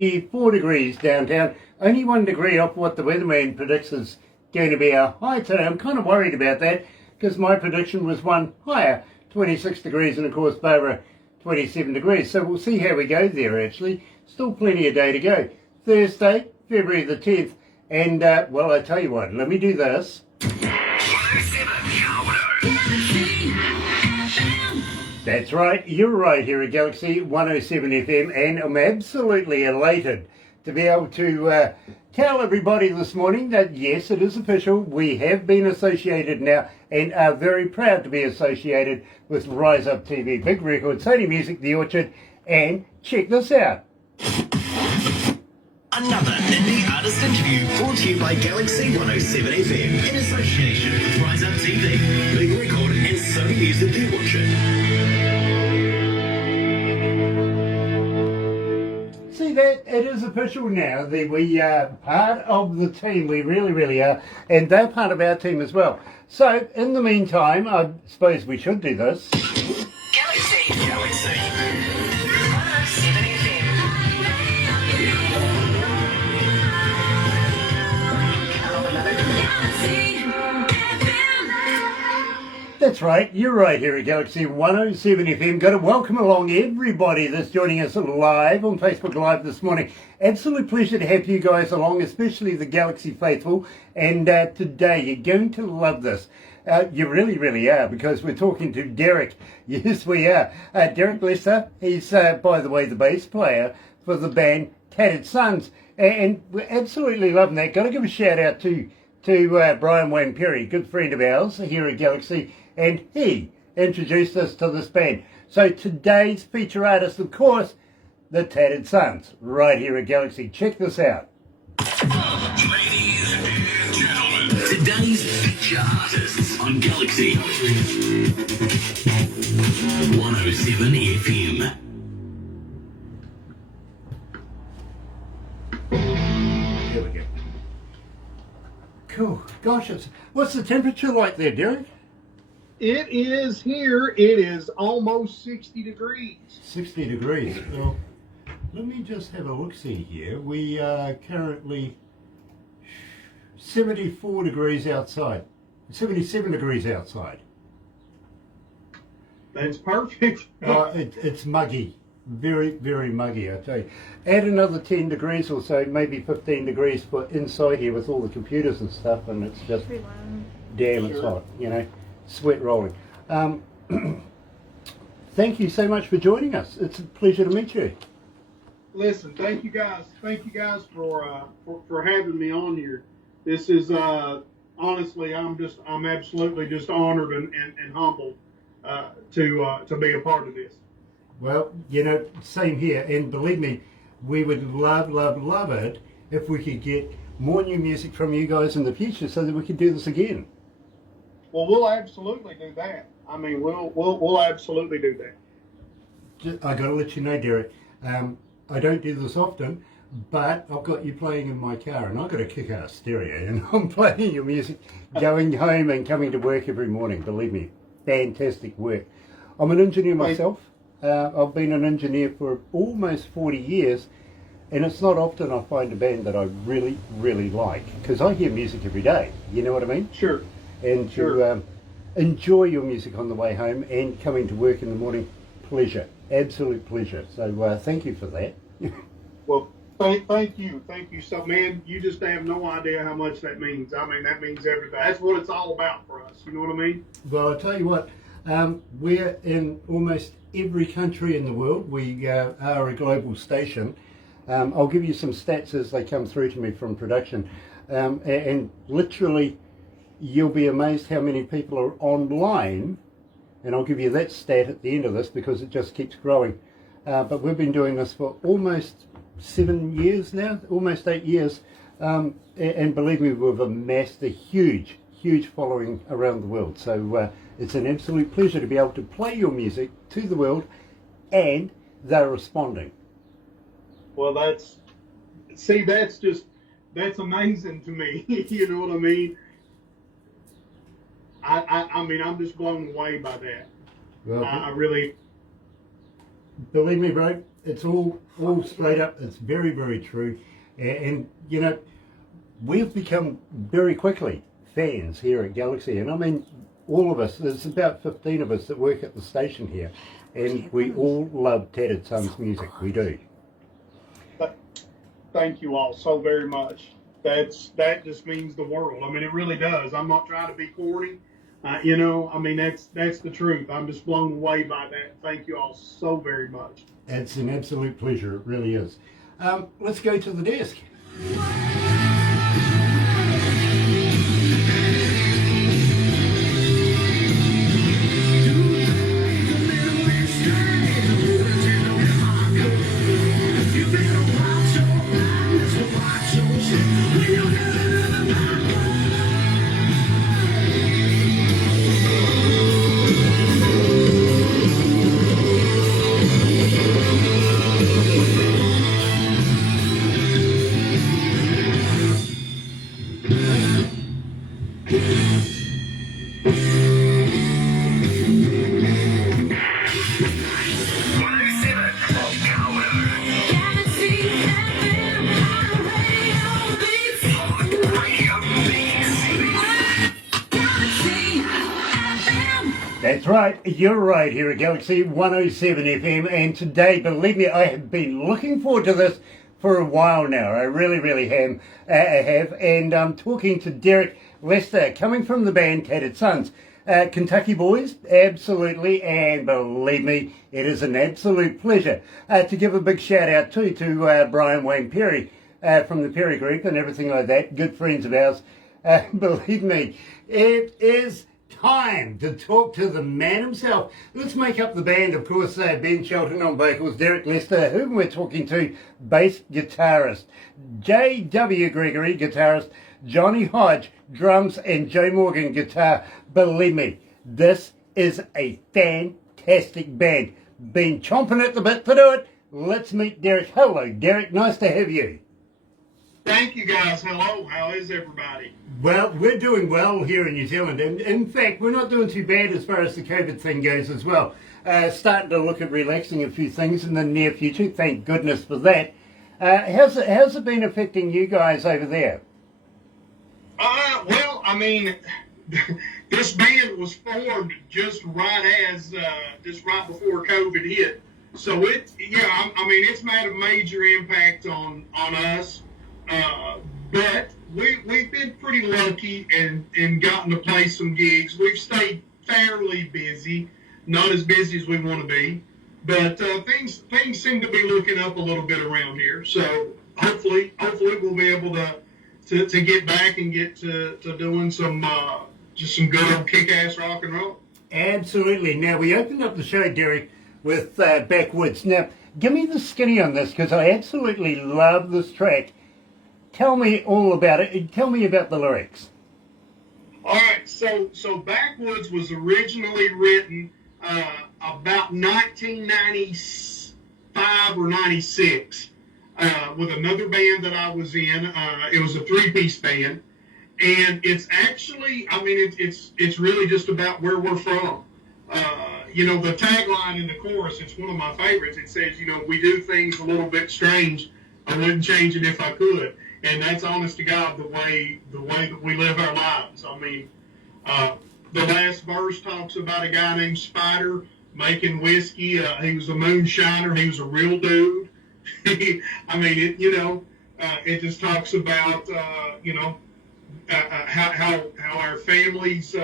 4 degrees downtown, only 1 degree off what the weatherman predicts is going to be our high today. I'm kind of worried about that because my prediction was one higher, 26 degrees, and of course Barbara 27 degrees. So we'll see how we go there actually. Still plenty of day to go. Thursday, February the 10th, and well, I tell you what, let me do this. That's right, you're right here at Galaxy 107 FM, and I'm absolutely elated to be able to tell everybody this morning that yes, it is official. We have been associated now and are very proud to be associated with Rise Up TV, Big Record, Sony Music, The Orchard, and check this out. Another indie artist interview brought to you by Galaxy 107 FM in association with Rise Up TV, Big Record, and Sony Music, The Orchard. See that it is official now that we are part of the team. We really are, and they're part of our team as well. So in the meantime, I suppose we should do this. Galaxy 107 FM. That's right, you're right here at Galaxy 107 FM. Got to welcome along everybody that's joining us live on Facebook Live this morning. Absolute pleasure to have you guys along, especially the Galaxy faithful. And today you're going to love this. You really are, because we're talking to Derek. Yes, we are. Derek Lester, he's, by the way, the bass player for the band Tattered Sons. And we're absolutely loving that. Got to give a shout out to Brian Wayne Perry, good friend of ours here at Galaxy, and he introduced us to this band. So today's feature artist, of course, the Tattered Sons, right here at Galaxy. Check this out. Ladies and gentlemen, today's feature artists on Galaxy 107 FM. Here we go. Cool. Gosh, what's the temperature like there, Derek? It is here. It is almost 60 degrees. 60 degrees. Well, let me just have a look-see here. We are currently 74 degrees outside. 77 degrees outside. That's perfect. It's muggy. Very muggy, I tell you. Add another 10 degrees or so, maybe 15 degrees for inside here with all the computers and stuff, and it's just damn, it's hot, you know. Sweat rolling. Thank you so much for joining us. It's a pleasure to meet you. Listen, thank you guys. Thank you guys for having me on here. This is honestly, I'm absolutely just honored and humbled to be a part of this. Well, you know, same here, and believe me, we would love it if we could get more new music from you guys in the future so that we could do this again. Well, we'll absolutely do that. I mean, we'll absolutely do that. I got to let you know, Derek, I don't do this often, but I've got you playing in my car, and I've got a kick-ass stereo, and I'm playing your music going home and coming to work every morning. Believe me, fantastic work. I'm an engineer myself. I've been an engineer for almost 40 years, and it's not often I find a band that I really like, because I hear music every day, you know what I mean? Sure. And sure. To enjoy your music on the way home and coming to work in the morning, pleasure, absolute pleasure. So thank you for that. Well, thank you. So, man, you just have no idea how much that means. I mean, that means everything. That's what it's all about for us, you know what I mean? Well, I'll tell you what, we're in almost every country in the world. We are a global station. I'll give you some stats as they come through to me from production. And literally, you'll be amazed how many people are online. And I'll give you that stat at the end of this because it just keeps growing. But we've been doing this for almost 7 years now, almost 8 years. And believe me, we've amassed a huge following around the world. So it's an absolute pleasure to be able to play your music to the world, and they're responding. Well, that's amazing to me. You know what I mean? I mean, I'm just blown away by that. Well, I really. believe me, bro, it's all straight up. It's very, very true. And you know, we've become very quickly fans here at Galaxy. And I mean, all of us, there's about 15 of us that work at the station here. And we all love Tattered Sons music. We do. Thank you all so very much. That just means the world. I mean, it really does. I'm not trying to be corny. You know, I mean, that's the truth. I'm just blown away by that. Thank you all so very much. It's an absolute pleasure. It really is. Let's go to the desk. That's right, you're right here at Galaxy 107 FM, and today, believe me, I have been looking forward to this for a while now. I really have, and I'm talking to Derek Lester, coming from the band Tattered Sons. Kentucky boys, absolutely, and believe me, it is an absolute pleasure to give a big shout out to Brian Wayne Perry from the Perry Group and everything like that, good friends of ours. Believe me, it is time to talk to the man himself. Let's make up the band, of course, Ben Shelton on vocals, Derek Lester, whom we're talking to, bass guitarist, J.W. Gregory, guitarist, Johnny Hodge, drums, and Joe Morgan, guitar. Believe me, this is a fantastic band. Been chomping at the bit to do it. Let's meet Derek. Hello, Derek. Nice to have you. Thank you, guys. Hello. How is everybody? Well, we're doing well here in New Zealand. And in fact, we're not doing too bad as far as the COVID thing goes as well. Starting to look at relaxing a few things in the near future. Thank goodness for that. How's it been affecting you guys over there? Well, I mean, this band was formed just right before COVID hit. So I mean, it's made a major impact on us. But we've been pretty lucky and gotten to play some gigs. We've stayed fairly busy, not as busy as we want to be, but things seem to be looking up a little bit around here. So hopefully we'll be able to get back and get to doing some just some good old kick-ass rock and roll. Absolutely. Now, we opened up the show, Derek, with Backwoods. Now, give me the skinny on this, because I absolutely love this track. Tell me all about it. Tell me about the lyrics. All right. So Backwoods was originally written about 1995 or 96 with another band that I was in. It was a three-piece band. And it's actually, I mean, it's really just about where we're from. You know, the tagline in the chorus, it's one of my favorites. It says, you know, we do things a little bit strange. I wouldn't change it if I could. And that's honest to God the way that we live our lives. I mean, the last verse talks about a guy named Spider making whiskey. He was a moonshiner. He was a real dude. I mean, it just talks about, how our families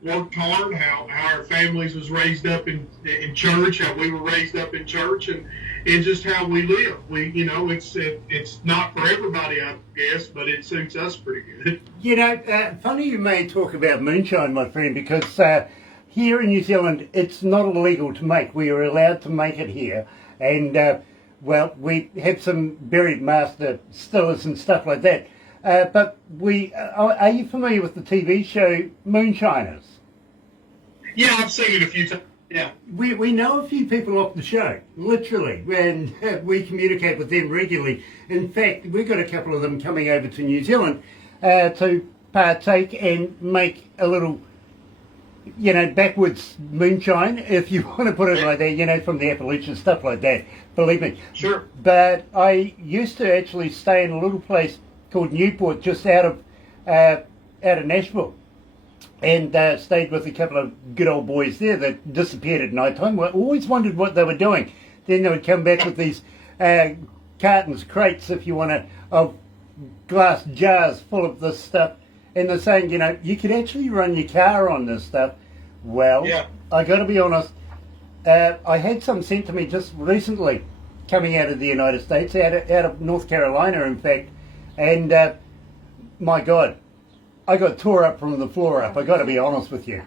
worked hard, how our families was raised up in church, how we were raised up in church, and just how we live. It's not for everybody, I guess, but it suits us pretty good. You know, funny you may talk about moonshine, my friend, because here in New Zealand, it's not illegal to make. We are allowed to make it here, and well, we have some buried master stillers and stuff like that. But are you familiar with the TV show Moonshiners? Yeah, I've seen it a few times. Yeah. We know a few people off the show, literally, and we communicate with them regularly. In fact, we've got a couple of them coming over to New Zealand to partake and make a little backwoods moonshine, if you want to put it like that, from the Appalachian, stuff like that, believe me. Sure. But I used to actually stay in a little place called Newport, just out of Nashville, and stayed with a couple of good old boys there that disappeared at night time. I always wondered what they were doing. Then they would come back with these cartons, crates, if you want to, of glass jars full of this stuff. And they're saying, you could actually run your car on this stuff. Well, Yeah. I got to be honest, I had some sent to me just recently, coming out of the United States, out of North Carolina, in fact. And my God, I got tore up from the floor up. I got to be honest with you.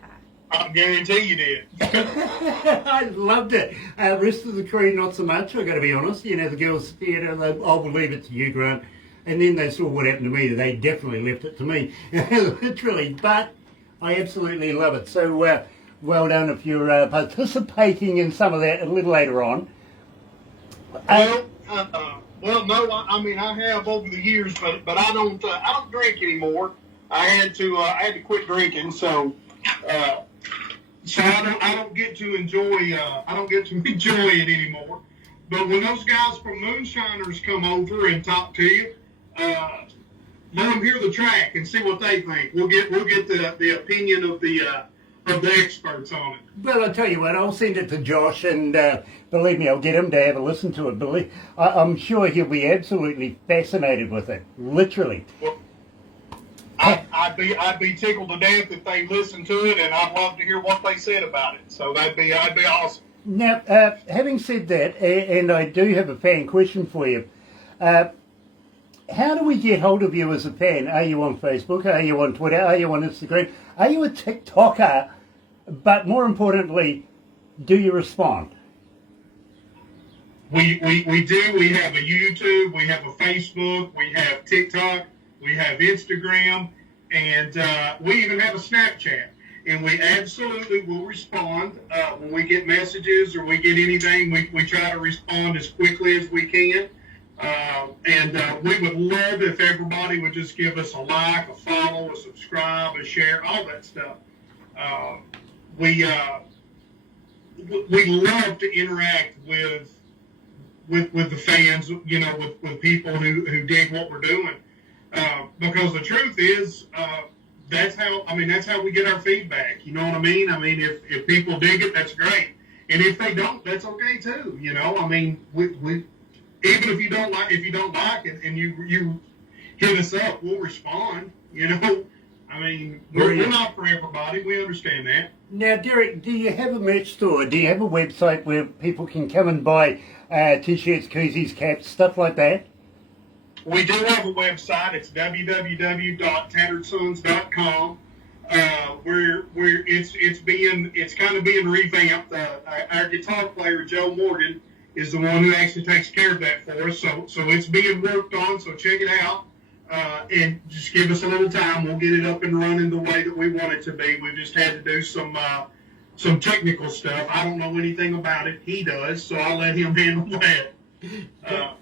I guarantee you did. I loved it. Rest of the crew, not so much. I got to be honest. The girls, I'll leave it to you, Grant. And then they saw what happened to me. They definitely left it to me, literally. But I absolutely love it. So well done if you're participating in some of that a little later on. No. I mean, I have over the years, but I don't drink anymore. I had to quit drinking, so I don't get to enjoy it anymore. But when those guys from Moonshiners come over and talk to you, let them hear the track and see what they think. We'll get the opinion of the experts on it. Well, I'll tell you what, I'll send it to Josh, and believe me, I'll get him to have a listen to it. I'm sure he'll be absolutely fascinated with it, literally. Well, I'd be tickled to death if they listened to it, and I'd love to hear what they said about it. So I'd be awesome. Now, having said that, and I do have a fan question for you. How do we get hold of you as a fan? Are you on Facebook? Are you on Twitter? Are you on Instagram? Are you a TikToker? But more importantly, do you respond? We do. We have a YouTube. We have a Facebook. We have TikTok. We have Instagram. And we even have a Snapchat. And we absolutely will respond when we get messages or we get anything. We try to respond as quickly as we can. And we would love if everybody would just give us a like, a follow, a subscribe, a share, all that stuff. We love to interact with the fans, with people who dig what we're doing. Because the truth is, that's how we get our feedback. You know what I mean? I mean, if people dig it, that's great. And if they don't, that's okay too. I mean, we even if you don't like it and you hit us up, we'll respond. I mean, we're not for everybody. We understand that. Now, Derek, do you have a merch store? Do you have a website where people can come and buy t-shirts, koozies, caps, stuff like that? We do have a website. It's www.tatteredsons.com. Where it's kind of being revamped. Our guitar player Joe Morgan is the one who actually takes care of that for us. So it's being worked on. So check it out and just give us a little time. We'll get it up and running the way that we want it to be. We've just had to do some technical stuff. I don't know anything about it. He does, so I'll let him handle that.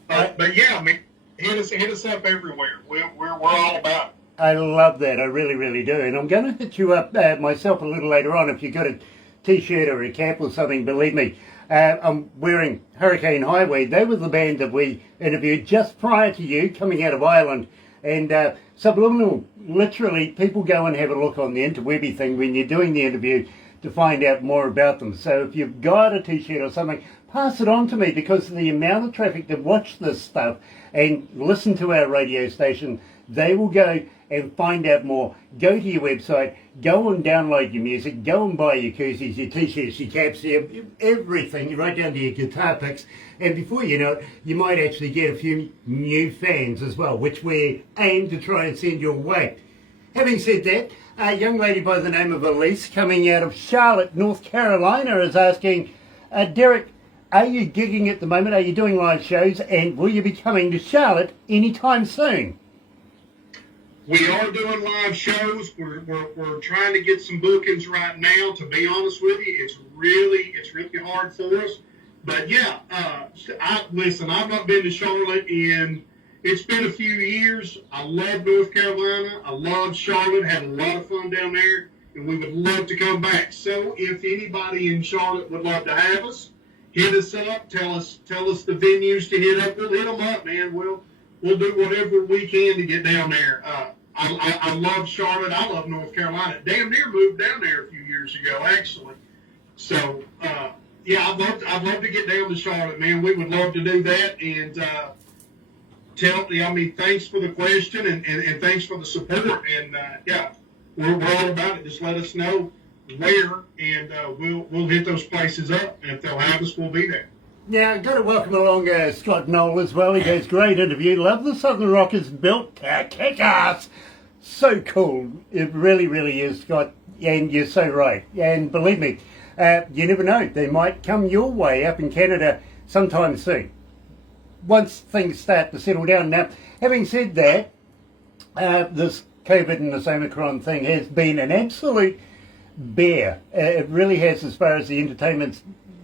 But yeah, I mean, hit us up everywhere. We're all about it. I love that. I really, really do. And I'm going to hit you up myself a little later on. If you've got a t-shirt or a cap or something, believe me, I'm wearing Hurricane Highway. They were the band that we interviewed just prior to you coming out of Ireland. And Subliminal, literally, people go and have a look on the interwebby thing when you're doing the interview to find out more about them. So if you've got a t-shirt or something, pass it on to me, because the amount of traffic that watch this stuff and listen to our radio station, they will go and find out more. Go to your website, go and download your music, go and buy your koozies, your t-shirts, your caps, everything, right down to your guitar picks. And before you know it, you might actually get a few new fans as well, which we aim to try and send your way. Having said that, a young lady by the name of Elise, coming out of Charlotte, North Carolina, is asking, Derek, are you gigging at the moment? Are you doing live shows? And will you be coming to Charlotte anytime soon? We are doing live shows. We're trying to get some bookings right now. To be honest with you, it's really hard for us. But yeah, I've not been to Charlotte it's been a few years. I love North Carolina. I love Charlotte. Had a lot of fun down there. and we would love to come back. So if anybody in Charlotte would love to have us, hit us up. Tell us the venues to hit up. We'll hit them up, man. We'll do whatever we can to get down there. I love Charlotte. I love North Carolina. Damn near moved down there a few years ago, actually. So yeah, I'd love to get down to Charlotte, man. We would love to do that. And thanks for the question and thanks for the support. And yeah, we're all about it. Just let us know where, and we'll hit those places up. And if they'll have us, we'll be there. Now, got to welcome along Scott Knoll as well. He goes, great interview. Love the Southern Rockers built to kick ass. So cool. It really, really is, Scott. And you're so right. And believe me, you never know. They might come your way up in Canada sometime soon, once things start to settle down. Now, having said that, this COVID and this Omicron thing has been an absolute bear. It really has, as far as the entertainment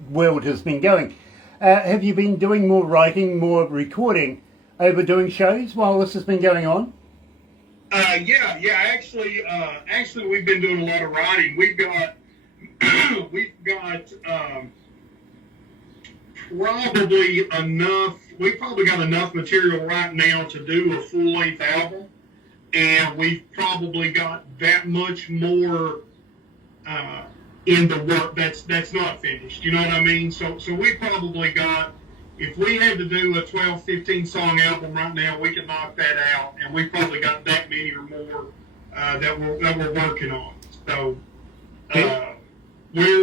world has been going. Have you been doing more writing, more recording over doing shows while this has been going on? Yeah. Actually, we've been doing a lot of writing. We've got probably enough. We've probably got enough material right now to do a full-length album, and we've probably got that much more in the work that's not finished. You know what I mean? So we probably got, if we had to do a 12, 15 song album right now, we could knock that out, and we probably got that many or more that we're working on. So we're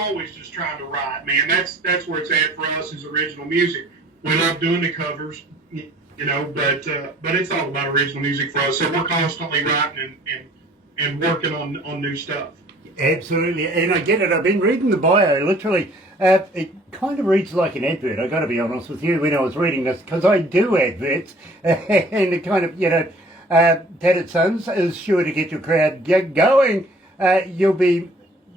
always just trying to write, man. That's where it's at for us, is original music. We love doing the covers, you know, but it's all about original music for us. So we're constantly writing and working on new stuff. Absolutely, and I get it. I've been reading the bio, literally. It kind of reads like an advert, I got to be honest with you, when I was reading this, because I do adverts, and it kind of, you know, Tattered Sons is sure to get your crowd going. You'll be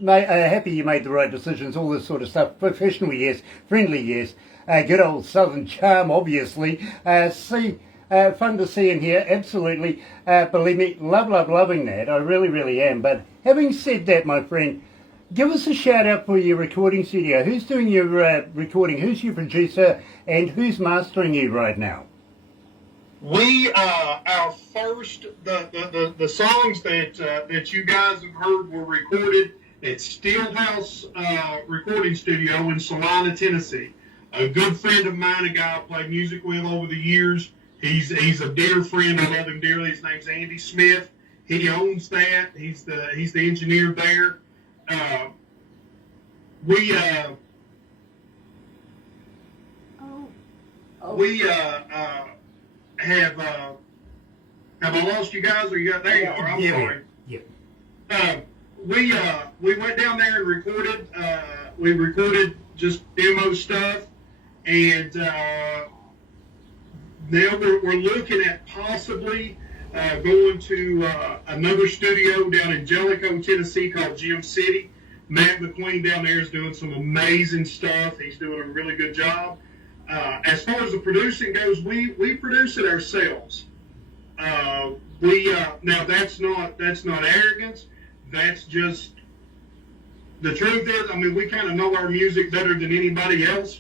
happy you made the right decisions, all this sort of stuff. Professional, yes. Friendly, yes. Good old Southern charm, obviously. Fun to see and hear, absolutely. Believe me, loving that. I really, really am. But having said that, my friend, give us a shout out for your recording studio. Who's doing your recording? Who's your producer? And who's mastering you right now? We our first the songs that you guys have heard were recorded at Steelhouse Recording Studio in Salina, Tennessee. A good friend of mine, a guy I played music with over the years. He's a dear friend. I love him dearly. His name's Andy Smith. He owns that. He's the engineer there. Have I lost you guys, or you got, there you are, I'm sorry. Yeah. We went down there and recorded, we recorded just demo stuff, and now we're looking at possibly going to another studio down in Jellicoe, Tennessee called Gem City. Matt McQueen down there is doing some amazing stuff. He's doing a really good job. As far as the producing goes, we produce it ourselves. Now that's not arrogance. That's just the truth is. I mean, we kind of know our music better than anybody else.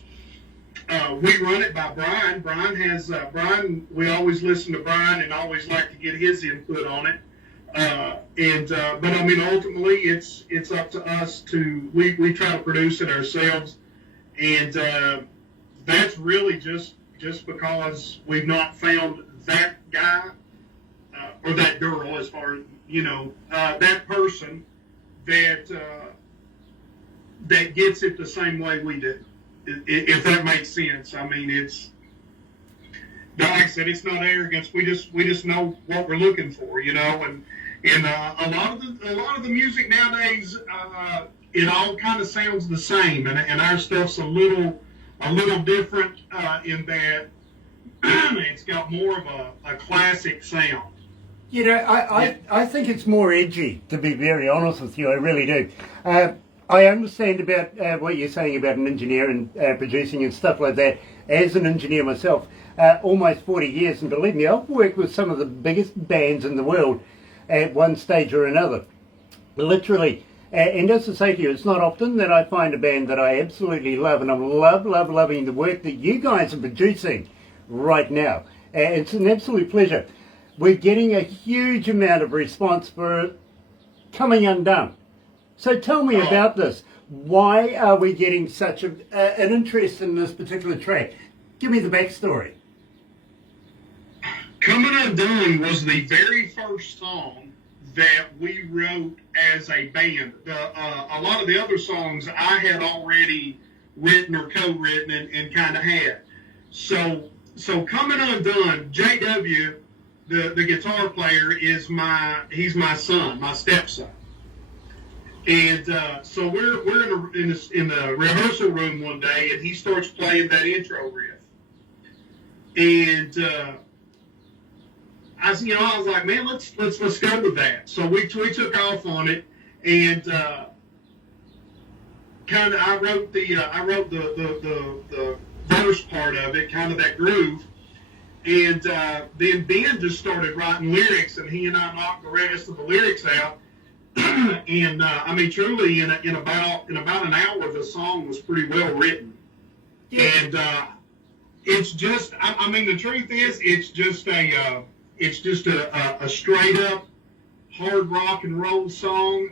We run it by Brian. Brian. We always listen to Brian and always like to get his input on it. But I mean, ultimately, it's up to us to we try to produce it ourselves, and that's really just because we've not found that guy or that girl, as far as you know, that person that gets it the same way we do. If that makes sense. I mean, it's like I said, it's not arrogance. We just know what we're looking for, you know, and a lot of the music nowadays, it all kind of sounds the same, and our stuff's a little different in that it's got more of a classic sound. You know, I think it's more edgy, to be very honest with you. I really do. I understand about what you're saying about an engineer and producing and stuff like that. As an engineer myself, almost 40 years, and believe me, I've worked with some of the biggest bands in the world. at one stage or another. Literally. And as I say to you, it's not often that I find a band that I absolutely love, and I'm loving the work that you guys are producing right now. It's an absolute pleasure. We're getting a huge amount of response for Coming Undone. So tell me about this. Why are we getting such an interest in this particular track? Give me the backstory. Coming Undone was the very first song that we wrote as a band. A lot of the other songs I had already written or co-written and kind of had. So Coming Undone, JW, the guitar player, he's my son, my stepson. And so we're in the rehearsal room one day, and he starts playing that intro riff. And I was like, man, let's go with that. So we took off on it, and kind of I wrote the verse part of it, kind of that groove, and then Ben just started writing lyrics, and he and I knocked the rest of the lyrics out. And I mean, truly, in about an hour, the song was pretty well written. Yeah. And it's just, I mean, the truth is, it's just a straight up hard rock and roll song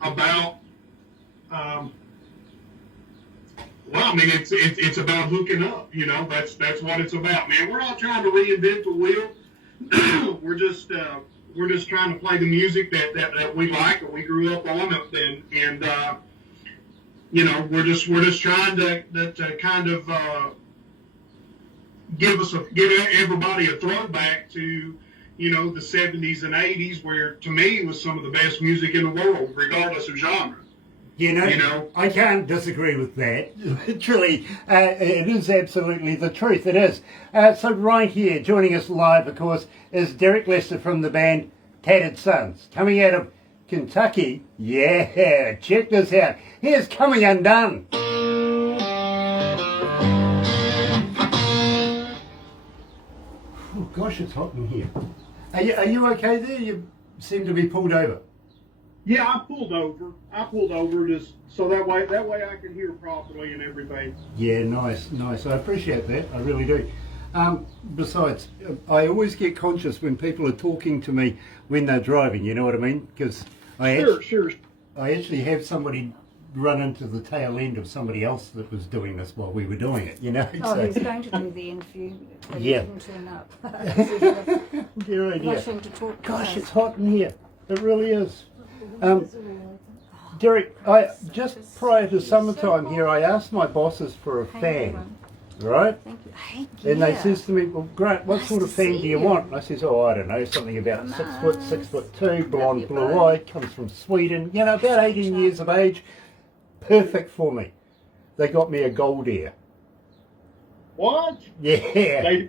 about. Well, I mean, it's about hooking up. That's what it's about, man. We're not trying to reinvent the wheel. We're just trying to play the music that we like or we grew up on, and we're just trying to kind of give everybody a throwback to the 70s and 80s, where to me was some of the best music in the world, regardless of genre. I can't disagree with that. Literally, it is absolutely the truth. It is. So right here, joining us live, of course, is Derek Lester from the band Tattered Sons, coming out of Kentucky. Yeah, check this out. Here's Coming Undone. Oh gosh, it's hot in here. Are you okay there? You seem to be pulled over. Yeah, I pulled over just so that way I can hear properly and everything. Yeah, nice. I appreciate that. I really do. Besides, I always get conscious when people are talking to me when they're driving. You know what I mean? Because I actually have somebody run into the tail end of somebody else that was doing this while we were doing it. Oh, so. He was going to do the interview, but yeah. He didn't turn up. Dear idea. Rushing to talk. Gosh, it's hot in here. It really is. Derek, just prior to summertime here, I asked my bosses for a fan, right? Thank you. Hey, and they says to me, well, Grant, what sort of fan do you want? And I says, I don't know, something about 6'2", blonde, blue-eyed, comes from Sweden, about 18 years of age, perfect for me. They got me a gold ear. What? Yeah.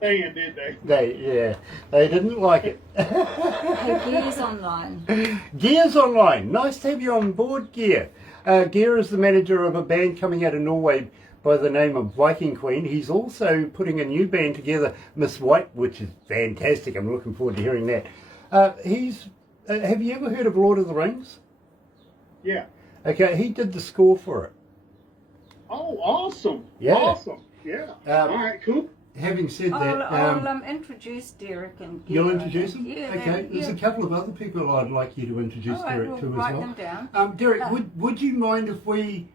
Did they? They didn't like it. Hey, Gears Online. Gears Online. Nice to have you on board, Gear. Gear is the manager of a band coming out of Norway by the name of Viking Queen. He's also putting a new band together, Miss White, which is fantastic. I'm looking forward to hearing that. Have you ever heard of Lord of the Rings? Yeah. Okay, he did the score for it. Oh, awesome. Yeah. Awesome. Yeah. All right, cool. Having said that, I'll introduce Derek and Gear. You'll introduce him? Yeah. Okay. There's a couple of other people I'd like you to introduce Derek to as write well. them down. Derek, would you mind if we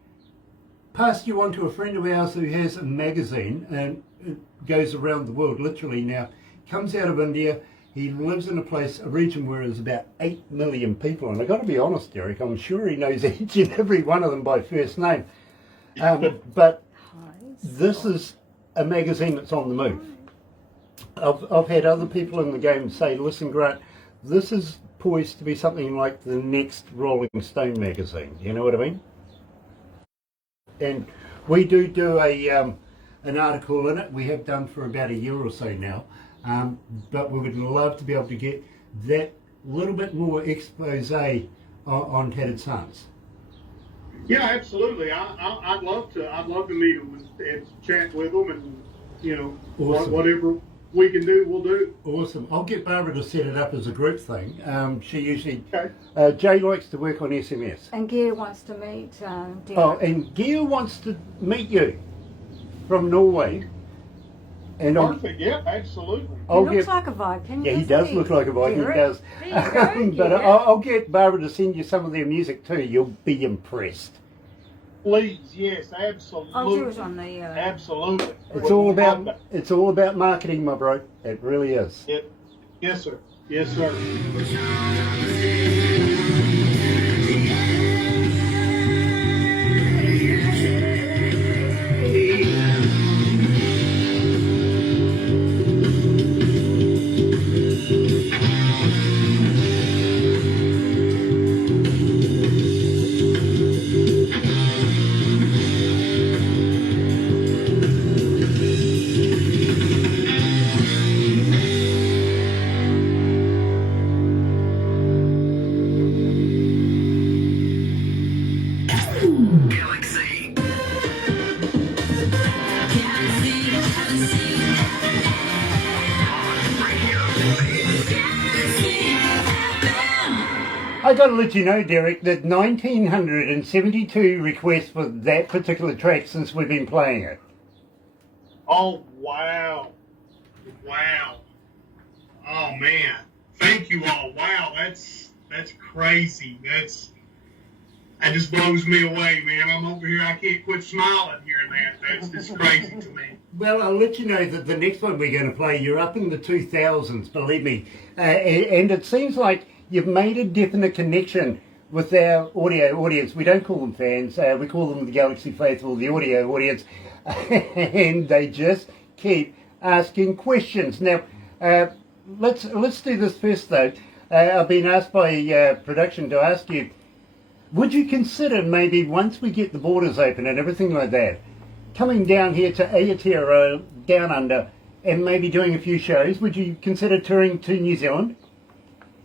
passed you on to a friend of ours who has a magazine and it goes around the world literally now, comes out of India. He lives in a region where there's about 8 million people, and I've got to be honest, Derek, I'm sure he knows each and every one of them by first name. But this is a magazine that's on the move. I've had other people in the game say, listen, Grant, this is poised to be something like the next Rolling Stone magazine. You know what I mean? And we do an article in it. We have done for about a year or so now. But we would love to be able to get that little bit more expose on Tattered Sons. Yeah, absolutely. I'd love to meet them and chat with them, and awesome. we can do, we'll do. Awesome. I'll get Barbara to set it up as a group thing. She usually, Okay. Jay likes to work on SMS. And Gear wants to meet Derek. Oh, and Gear wants to meet you from Norway. And Perfect. Yeah, absolutely. I'll he looks get, like a Viking. yeah, he doesn't does look like a Viking, he Derek? does. There you go, But Derek. I'll get Barbara to send you some of their music too. You'll be impressed. Please, yes, absolutely. I'll do it on the... Absolutely. It's all about marketing, my bro. It really is. Yep. Yes, sir. Yes, sir. Galaxy. I got to let you know, Derek, that 1,972 requests for that particular track since we've been playing it. Oh, wow. Wow. Oh, man. Thank you all. Wow, that's crazy. That just blows me away, man. I'm over here. I can't quit smiling hearing that. That's just crazy to me. Well, I'll let you know that the next one we're going to play, you're up in the 2000s, believe me. And it seems like you've made a definite connection with our audio audience. We don't call them fans. We call them the Galaxy Faithful, the audio audience. And they just keep asking questions. Now, let's do this first, though. I've been asked by production to ask you, would you consider maybe once we get the borders open and everything like that, coming down here to Aotearoa, down under, and maybe doing a few shows? Would you consider touring to New Zealand?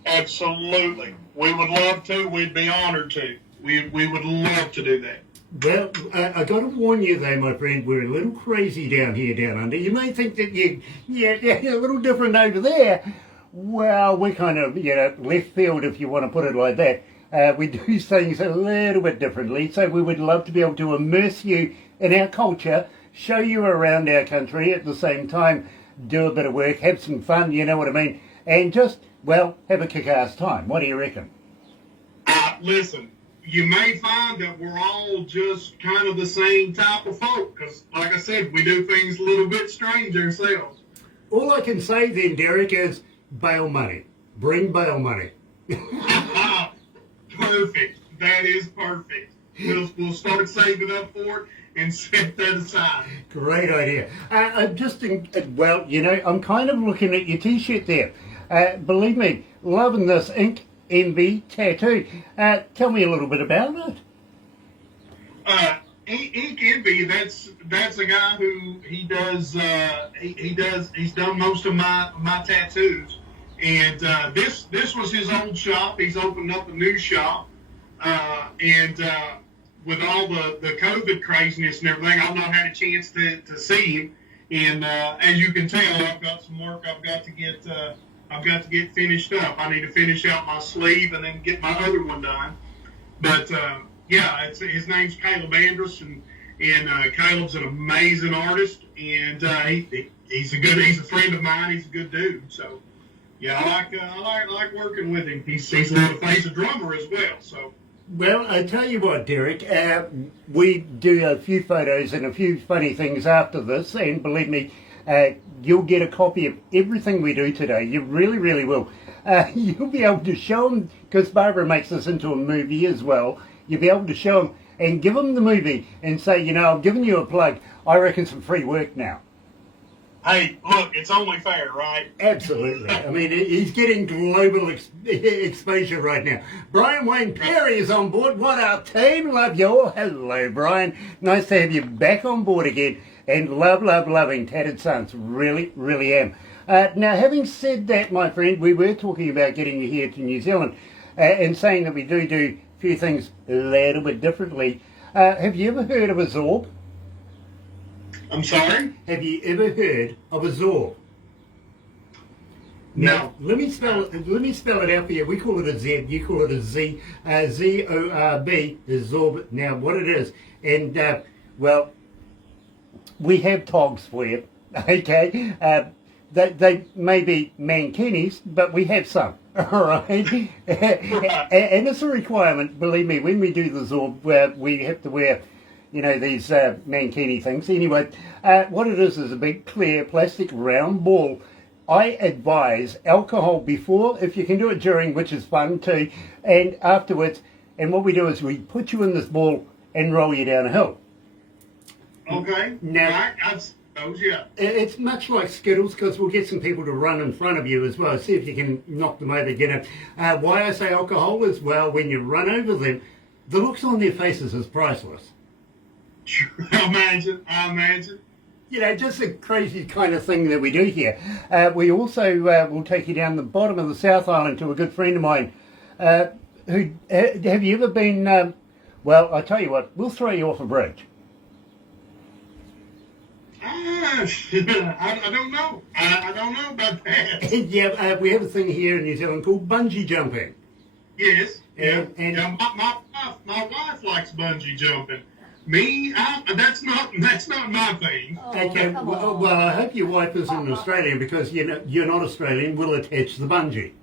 Absolutely. We would love to. We'd be honored to. We would love to do that. Well, I got to warn you though, my friend, we're a little crazy down here, down under. You may think that you're a little different over there. Well, we're kind of, left field if you want to put it like that. We do things a little bit differently, so we would love to be able to immerse you in our culture, show you around our country at the same time, do a bit of work, have some fun, you know what I mean, and just, well, have a kick-ass time. What do you reckon? Listen, you may find that we're all just kind of the same type of folk, because, like I said, we do things a little bit strange ourselves. All I can say then, Derek, is bail money. Bring bail money. Perfect. That is perfect. We'll start saving up for it and set that aside. Great idea. I'm I'm kind of looking at your T-shirt there. Believe me, loving this Ink Envy tattoo. Tell me a little bit about it. Ink Envy, that's a guy who he's done most of my tattoos. And this was his old shop. He's opened up a new shop. With all the COVID craziness and everything, I've not had a chance to see him. And as you can tell, I've got some work I've got to get finished up. I need to finish out my sleeve and then get my other one done. But his name's Caleb Andrus, and Caleb's an amazing artist, and he's a friend of mine. He's a good dude. So yeah, I like working with him. He's a drummer as well. So. Well, I tell you what, Derek, we do a few photos and a few funny things after this, and believe me, you'll get a copy of everything we do today. You really, really will. You'll be able to show them, because Barbara makes this into a movie as well, you'll be able to show them and give them the movie and say, I've given you a plug. I reckon some free work now. Hey, look, it's only fair, right? Absolutely. I mean, he's getting global exposure right now. Brian Wayne Perry is on board. What up, team? Love you all. Hello, Brian. Nice to have you back on board again. And loving Tattered Sons. Really, really am. Now, having said that, my friend, we were talking about getting you here to New Zealand and saying that we do a few things a little bit differently. Have you ever heard of a Zorb? I'm sorry? Have you ever heard of a Zorb? No. Let me spell it. Let me spell it out for you. We call it a Z. You call it a Z. Z-O-R-B is Zorb. Now, what it is, and well, we have togs for you. Okay, they may be mankinis, but we have some. All right, and it's a requirement. Believe me, when we do the Zorb, we have to wear, you know, these mankini things. Anyway, what it is a big clear plastic round ball. I advise alcohol before, if you can do it during, which is fun too, and afterwards. And what we do is we put you in this ball and roll you down a hill. Okay. Now, I suppose, yeah. it's much like Skittles, because we'll get some people to run in front of you as well. See if you can knock them over. You know, why I say alcohol is, well, when you run over them, the looks on their faces is priceless. I imagine. You know, just a crazy kind of thing that we do here. We also will take you down the bottom of the South Island to a good friend of mine. Who have you ever been? Well, I tell you what, we'll throw you off a bridge. I don't know. I don't know about that. Yeah, we have a thing here in New Zealand called bungee jumping. Yes. Yeah. And My wife likes bungee jumping. Me, that's not my thing. Oh, okay, come well, on. I hope your wife isn't Australian, because you know you're not Australian. We'll attach the bungee.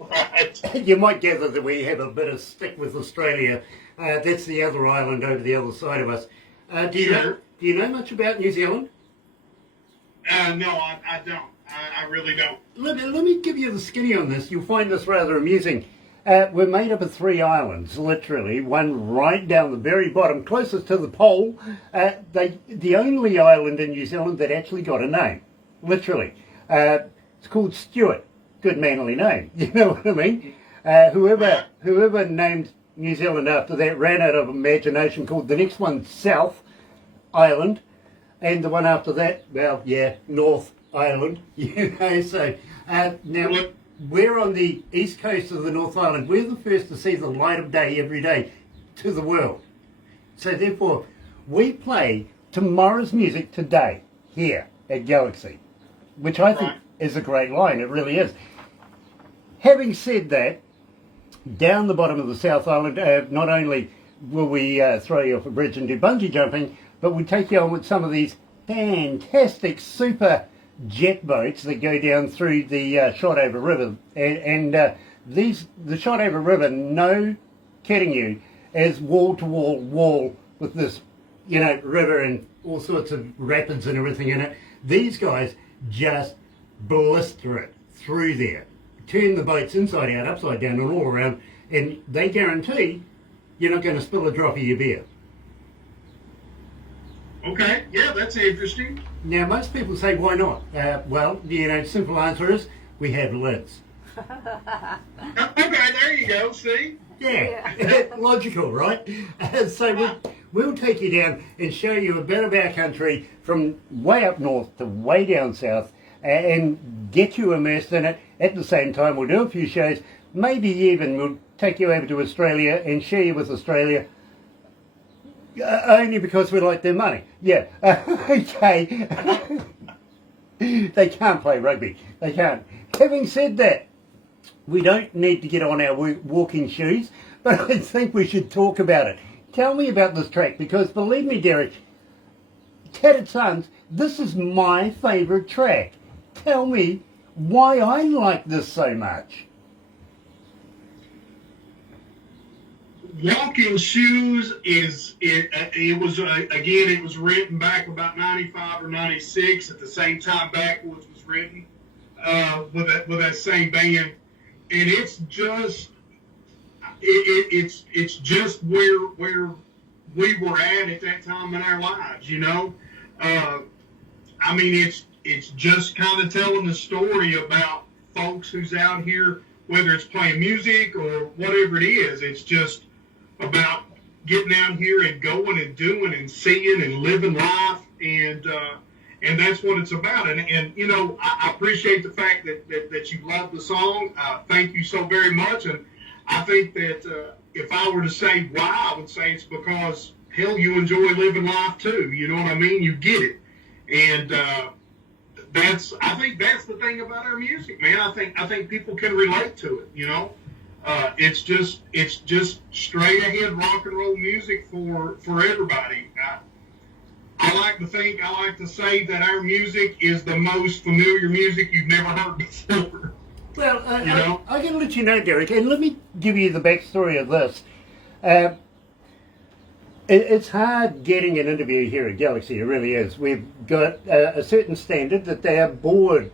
Right. You might gather that we have a bit of stick with Australia. That's the other island over the other side of us. Do you know much about New Zealand? No, I don't. I really don't. Let me give you the skinny on this. You'll find this rather amusing. We're made up of 3 islands, literally, one right down the very bottom, closest to the pole. The only island in New Zealand that actually got a name, literally. It's called Stewart. Good manly name, you know what I mean? Whoever named New Zealand after that ran out of imagination, called the next one South Island, and the one after that, well, yeah, North Island, you know, so now we're on the east coast of the North Island. We're the first to see the light of day every day to the world. So therefore, we play tomorrow's music today here at Galaxy, which I think is a great line. It really is. Having said that, down the bottom of the South Island, not only will we throw you off a bridge and do bungee jumping, but we take you on with some of these fantastic super jet boats that go down through the Shotover River, and the Shotover River, no kidding you, is wall to wall with this, you know, river and all sorts of rapids and everything in it. These guys just blister it through there, turn the boats inside out, upside down, and all around, and they guarantee you're not going to spill a drop of your beer. Okay, yeah, that's interesting. Now, most people say, why not? Well, you know, simple answer is, we have lids. Okay, there you go, see? Yeah, logical, right? So we'll take you down and show you a bit of our country from way up north to way down south, and get you immersed in it. At the same time, we'll do a few shows. Maybe even we'll take you over to Australia and share you with Australia. Only because we like their money. Yeah. Okay. They can't play rugby. They can't. Having said that, we don't need to get on our walking shoes, but I think we should talk about it. Tell me about this track, because believe me, Derek, Tattered Sons, this is my favourite track. Tell me why I like this so much. Walking Shoes it was written back about 95 or 96, at the same time Backwoods was written with that same band, and it's just where we were at that time in our lives, you know. I mean, it's just kind of telling the story about folks who's out here, whether it's playing music or whatever it is. It's just about getting out here and going and doing and seeing and living life, and that's what it's about. And you know, I appreciate the fact that you love the song. Thank you so very much. And I think that if I were to say why, I would say it's because, hell, you enjoy living life too. You know what I mean? You get it. And I think that's the thing about our music, man. I think people can relate to it. You know, it's just straight ahead rock and roll music for everybody. I like to say that our music is the most familiar music you've never heard before. Well, You know? I can let you know, Derek, and let me give you the backstory of this. Uh, it's hard getting an interview here at Galaxy, it really is. We've got a certain standard that they are board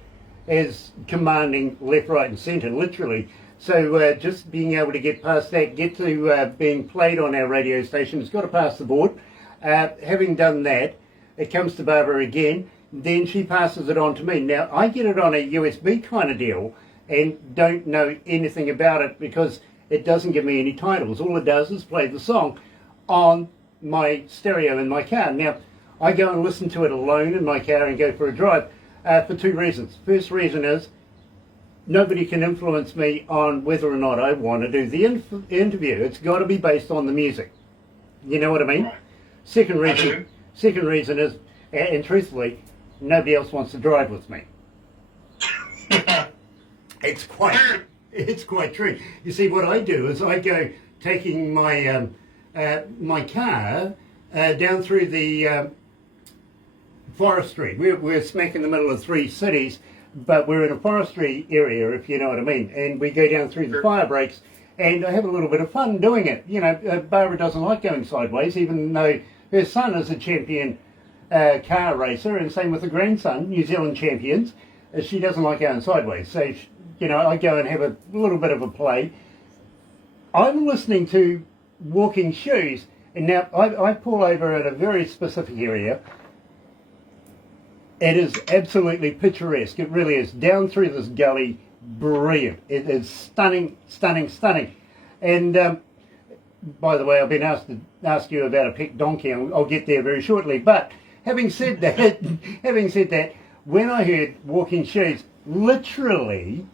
as commanding left, right and centre, literally. So just being able to get past that, get to being played on our radio station, it's got to pass the board. Having done that, it comes to Barbara again, then she passes it on to me. Now, I get it on a USB kind of deal and don't know anything about it because it doesn't give me any titles. All it does is play the song on my stereo in my car. Now, I go and listen to it alone in my car and go for a drive for two reasons. First reason is nobody can influence me on whether or not I want to do the interview. It's got to be based on the music. You know what I mean? Second reason is, and truthfully, nobody else wants to drive with me. It's quite true. You see, what I do is I go taking my my car down through the forestry. We're smack in the middle of three cities, but we're in a forestry area, if you know what I mean. And we go down through the fire breaks, and I have a little bit of fun doing it. You know, Barbara doesn't like going sideways, even though her son is a champion car racer, and same with the grandson, New Zealand champions. She doesn't like going sideways, so you know, I go and have a little bit of a play. I'm listening to Walking Shoes, and now I pull over at a very specific area. It is absolutely picturesque. It really is. Down through this gully, brilliant. It is stunning, stunning, stunning. And by the way, I've been asked to ask you about a pet donkey. I'll get there very shortly. But having said that, when I heard Walking Shoes, literally,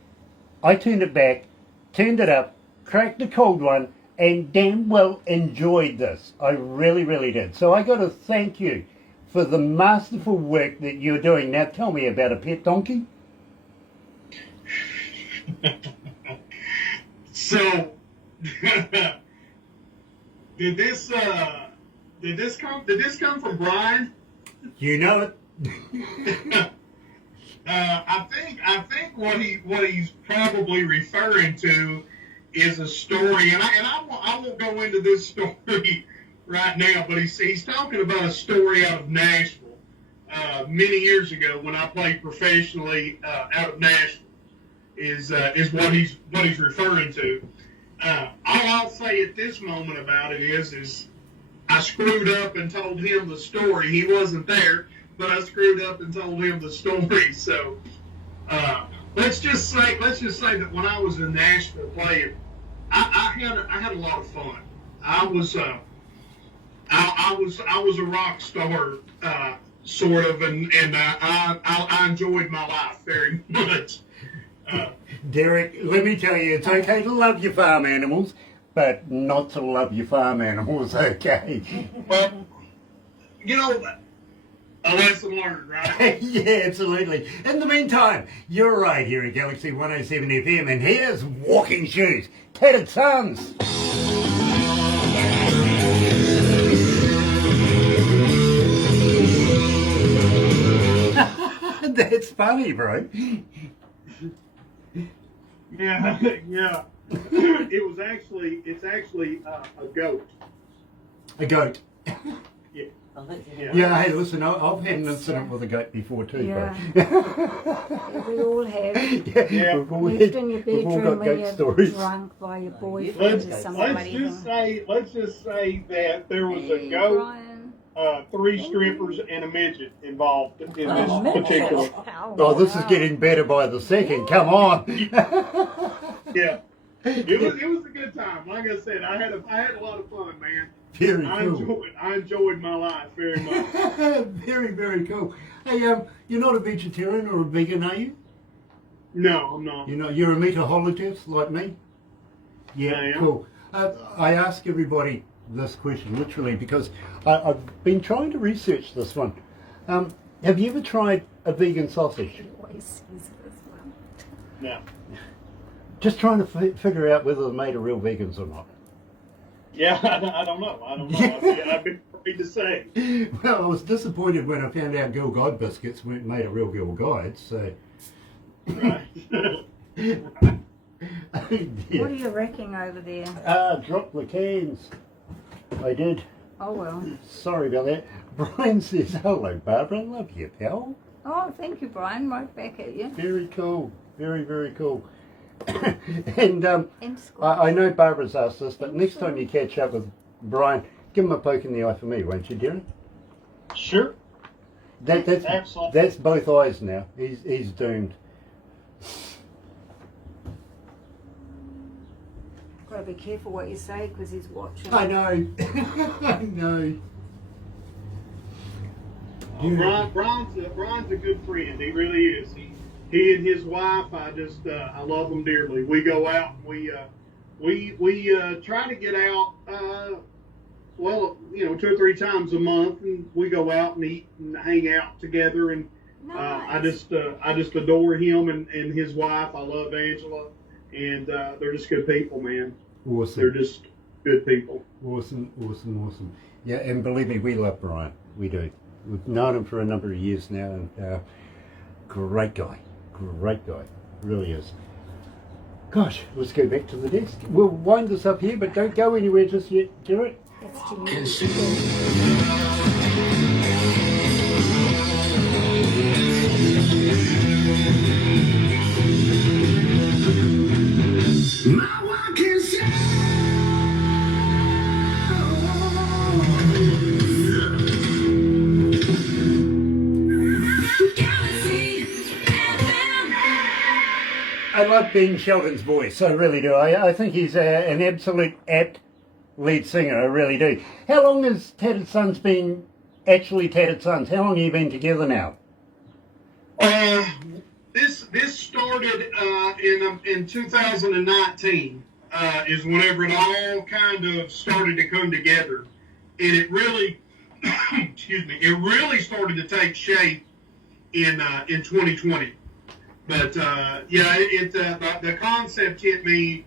I turned it back, turned it up, cracked a cold one, and damn well enjoyed this. I really, really did. So I got to thank you for the masterful work that you're doing. Now tell me about a pet donkey. So, did this come from Brian? You know it. I think what he's probably referring to is a story, and I won't go into this story right now, but he's talking about a story out of Nashville many years ago when I played professionally out of Nashville. Is what he's referring to. All I'll say at this moment about it is I screwed up and told him the story. He wasn't there, but I screwed up and told him the story. So let's just say that when I was in Nashville playing, I had a lot of fun. I was a rock star sort of, and I enjoyed my life very much. Derek, let me tell you, it's okay to love your farm animals, but not to love your farm animals, okay? Well, you know, a lesson learned, right? Yeah, absolutely. In the meantime, you're right here at Galaxy 107 FM, and here's Walking Shoes, Tattered Sons. That's funny, bro. Yeah, yeah. It's actually a goat. A goat. Yeah. Yeah, hey, listen, I've had an incident with a goat before too, Yeah. bro. We all have. Yeah. We've all, Lived in your we've all bedroom got when goat you're stories. drunk by your boyfriend or somebody. Let's just say that there was a goat, Brian. 3 strippers, and a midget involved in this midget. particular. Oh, this is getting better by the second. Come on. Yeah. It was a good time. Like I said, I had a lot of fun, man. Very cool. I enjoyed my life very much. Very, very cool. Hey, you're not a vegetarian or a vegan, are you? No, I'm not. You're a meataholic like me? Yeah, I am. Cool. I ask everybody this question literally because I've been trying to research this one. Have you ever tried a vegan sausage? He always says it as well. No. Just trying to figure out whether they're made of real vegans or not. Yeah, I don't know. I've been afraid to say. Well, I was disappointed when I found out Girl Guide biscuits weren't made of real Girl Guides, so... Right. Yeah. What are you wrecking over there? Dropped the cans. I did. Oh, well. Sorry about that. Brian says, hello, Barbara. Love you, pal. Oh, thank you, Brian. Right back at you. Very cool. Very, very cool. And And Scott. I know Barbara's asked this, but next time you catch up with Brian, give him a poke in the eye for me, won't you, Darren? Sure. That's Absolutely. That's both eyes now. He's doomed. Got to be careful what you say because he's watching. I know. I know. Brian's a good friend. He really is. He and his wife, I love them dearly. We go out. We try to get out. Well, 2 or 3 times a month, and we go out and eat and hang out together. And I just adore him and his wife. I love Angela, and they're just good people, man. Awesome. They're just good people. Awesome. Yeah, and believe me, we love Brian. We do. We've known him for a number of years now, and great guy. Really is. Gosh, let's go back to the desk. We'll wind this up here, but don't go anywhere just yet, Garrett. That's too much. My walk is I love Ben Shelton's voice, I really do. I think he's an absolute apt lead singer, I really do. How long has Tattered Sons been actually Tattered Sons? How long have you been together now? This started in 2019 is whenever it all kind of started to come together, and it really, it really started to take shape in 2020. But the concept hit me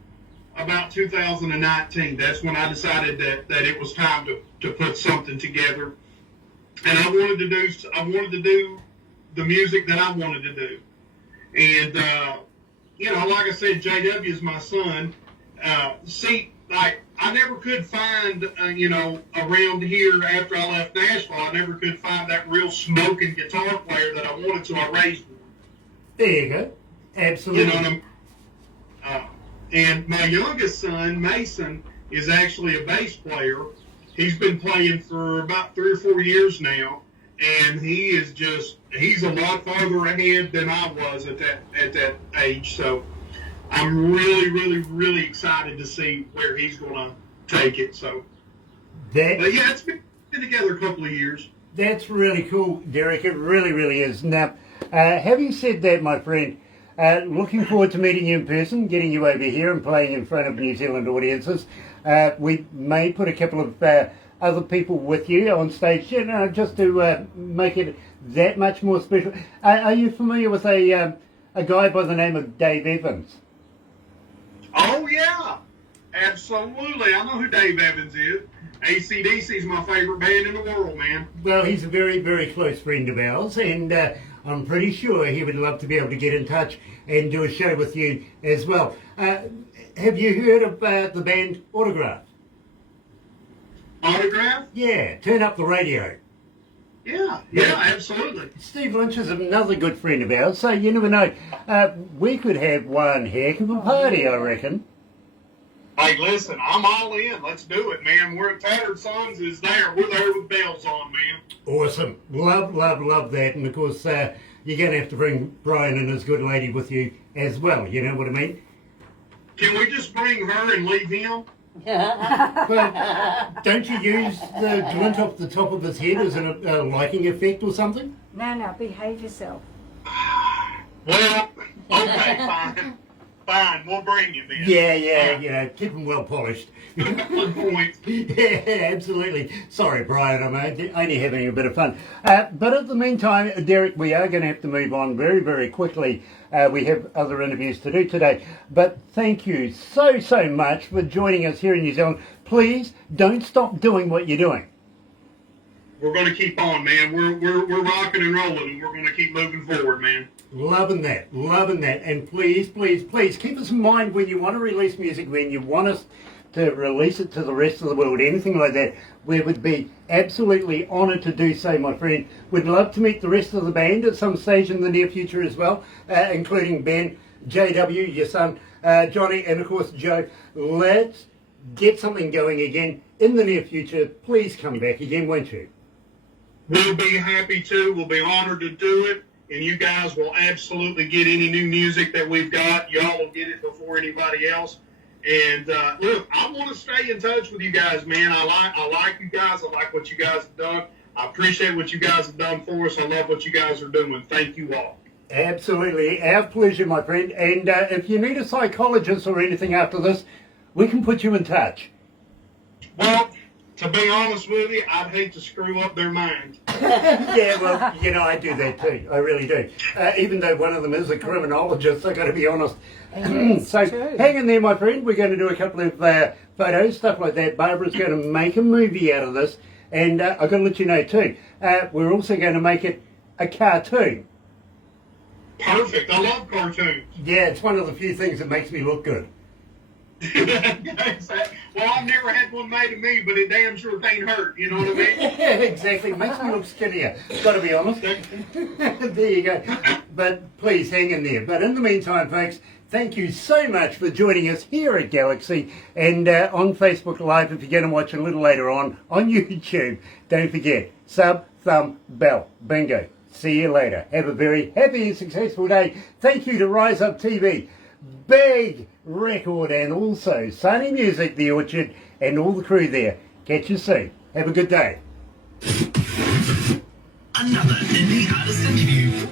about 2019. That's when I decided that it was time to put something together, and I wanted to do the music that I wanted to do. And, like I said, JW is my son. I never could find, around here after I left Nashville, I never could find that real smoking guitar player that I wanted, so I raised one. There you go. Absolutely. You know what and my youngest son, Mason, is actually a bass player. He's been playing for about 3 or 4 years now. And he's a lot farther ahead than I was at that age. So I'm really, really, really excited to see where he's going to take it. So, but yeah, it's been together a couple of years. That's really cool, Derek. It really, really is. Now, having said that, my friend, looking forward to meeting you in person, getting you over here and playing in front of New Zealand audiences. We may put a couple of other people with you on stage, just to make it that much more special. Are you familiar with a guy by the name of Dave Evans? Oh, yeah. Absolutely. I know who Dave Evans is. AC/DC is my favorite band in the world, man. Well, he's a very, very close friend of ours, and I'm pretty sure he would love to be able to get in touch and do a show with you as well. Have you heard of the band Autograph? Autograph? Yeah, turn up the radio. Yeah, absolutely. Steve Lynch is another good friend of ours, so you never know. We could have one heck of a party, I reckon. Hey, listen, I'm all in. Let's do it, man. We're at Tattered Sons is there. We're there with bells on, man. Awesome. Love that. And, of course, you're going to have to bring Brian and his good lady with you as well. You know what I mean? Can we just bring her and leave him? Well, don't you use the glint off the top of his head as a liking effect or something? No, behave yourself. Well, okay, fine. fine. We'll bring you then. Yeah, keep them well polished. Good point. Yeah, absolutely. Sorry, Brian, I'm only having a bit of fun. But at the meantime, Derek, we are going to have to move on very, very quickly. We have other interviews to do today. But thank you so much for joining us here in New Zealand. Please don't stop doing what you're doing. We're going to keep on, man. We're rocking and rolling, and we're going to keep moving forward, man. Loving that. And please keep us in mind when you want to release music, when you want us to release it to the rest of the world, anything like that. We would be absolutely honoured to do so, my friend. We'd love to meet the rest of the band at some stage in the near future as well, including Ben, JW, your son, Johnny, and of course Joe. Let's get something going again in the near future. Please come back again, won't you? We'll be happy to. We'll be honored to do it. And you guys will absolutely get any new music that we've got. Y'all will get it before anybody else. And look, I want to stay in touch with you guys, man. I like you guys. I like what you guys have done. I appreciate what you guys have done for us. I love what you guys are doing. Thank you all. Absolutely. Our pleasure, my friend. And if you need a psychologist or anything after this, we can put you in touch. Well, to be honest with you, I'd hate to screw up their mind. Yeah, well, I do that too. I really do. Even though one of them is a criminologist, I got to be honest. So hang in there, my friend. We're going to do a couple of photos, stuff like that. Barbara's going to make a movie out of this. And I've got to let you know too, we're also going to make it a cartoon. Perfect. I love cartoons. Yeah, it's one of the few things that makes me look good. Well, I've never had one made of me, but it damn sure can't hurt. You know what I mean? Yeah, exactly. Makes me look skinnier. Got to be honest. There you go. But please hang in there. But in the meantime, folks, thank you so much for joining us here at Galaxy and on Facebook Live. If you're going to watch a little later on YouTube, don't forget, sub, thumb, bell. Bingo. See you later. Have a very happy and successful day. Thank you to Rise Up TV, Big Record, and also Sunny Music, The Orchard, and all the crew there. Catch you soon. Have a good day. Another indie artist interview.